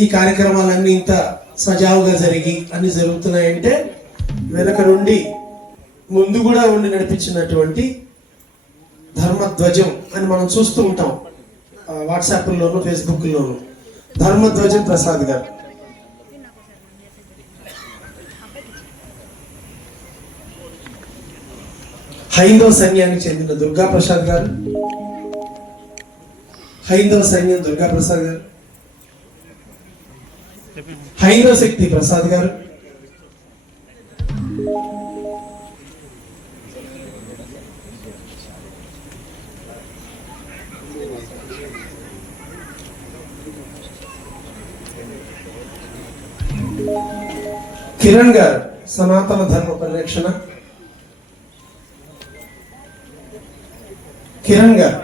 ఈ కార్యక్రమాలన్నీ ఇంత సజావుగా జరిగి అన్ని జరుగుతున్నాయంటే వెనక నుండి ముందు కూడా ఉండి నడిపించినటువంటి ధర్మధ్వజం అని మనం చూస్తూ ఉంటాం. వాట్సాప్లోను ఫేస్బుక్లోను. ధర్మధ్వజం ప్రసాద్ గారు. హైందవ సైన్యానికి చెందిన దుర్గా ప్రసాద్ గారు. హైందవ సైన్యం దుర్గా ప్రసాద్ గారు. హైందవ శక్తి ప్రసాద్ గారు. కిరణ్ గారు సనాతన ధర్మ పరిరక్షణ. కిరణ్ గారు.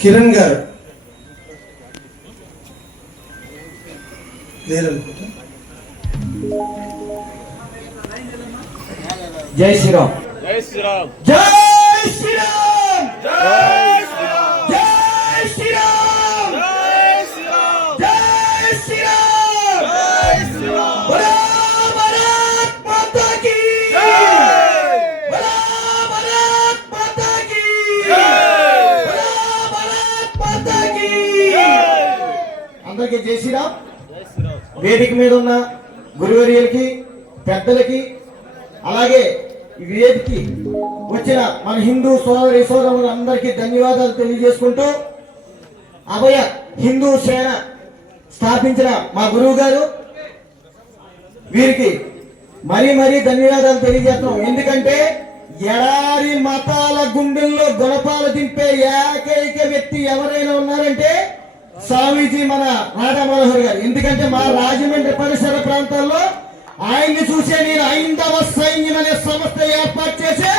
కిరణ్ గారు. లేరనుకుంటా జై శ్రీరామ్. జై శ్రీరామ్. జై శ్రీరామ్! జై అందరికీ జై శ్రీరామ్ వేదిక మీద ఉన్న గురువర్యులకి పెద్దలకి అలాగే వేదికి వచ్చిన మన హిందూ సోదరి సోదరులందరికీ ధన్యవాదాలు తెలియజేసుకుంటూ అభయ హిందూ సేన స్థాపించిన మా గురువు గారు వీరికి మరీ మరీ ధన్యవాదాలు తెలియజేస్తున్నాం. ఎందుకంటే ఎడారి మతాల గుండెల్లో గొడపాలు దింపే ఏకైక వ్యక్తి ఎవరైనా ఉన్నారంటే స్వామీజీ మన రాధా మనోహర్ గారు. ఎందుకంటే మా రాజమండ్రి పరిసర ప్రాంతాల్లో ఆయన్ని చూసే నేను ఐందవ సైన్యం అనే సంస్థ ఏర్పాటు చేసే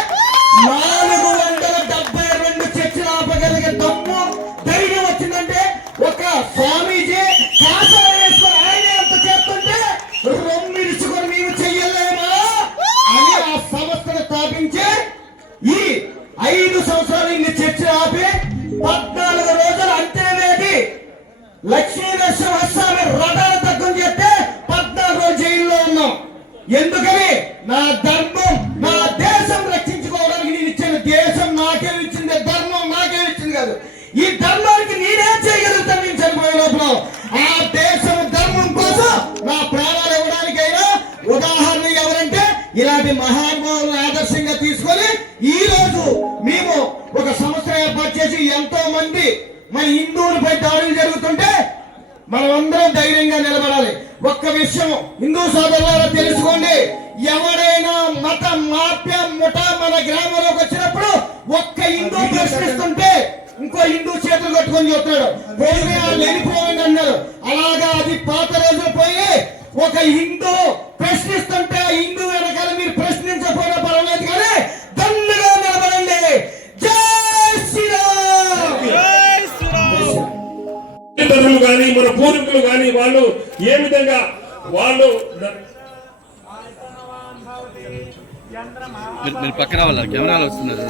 లక్ష్మీ నరసింహస్వామి రథాలు తగ్గం చేస్తే పద్నాలుగు రోజు జైల్లో ఉన్నాం. ఎందుకని? నా ధర్మం నా దేశం రక్షించుకోవడానికి నేను ఇచ్చిన దేశం నాకే ఇచ్చింది ధర్మం నాకే ఇచ్చింది కాదు. ఈ ధర్మానికి నేనే చేయగలుగుతాను నేను చనిపోయే లోపల? ఆ దేశం ధర్మం కోసం నా ప్రాణాలు ఇవ్వడానికైనా ఉదాహరణ ఎవరంటే ఇలాంటి మహానుభావులను ఆదర్శంగా తీసుకొని ఈ రోజు మేము ఒక సంస్థ ఏర్పాటు చేసి ఎంతో మంది మన హిందువులపై దాడులు జరుగుతుంటే మనమందరం ధైర్యంగా నిలబడాలి. ఒక్క విషయం హిందూ సోదరులారా తెలుసుకోండి. ఎవరైనా మత మాప్య ముఠ మన గ్రామంలోకి వచ్చినప్పుడు ఒక్క హిందూ ప్రశ్నిస్తుంటే ఇంకో హిందూ చేతులు కట్టుకొని చెప్తాడు పోయి వాళ్ళు వెళ్ళిపోవండి అన్నారు. అలాగా అది పాత రోజులు పోయి ఒక హిందూ మన పూర్వీకులు కానీ వాళ్ళు ఏ విధంగా వాళ్ళు మీరు పక్కన వాళ్ళ కెమెరాలు వస్తున్నారు.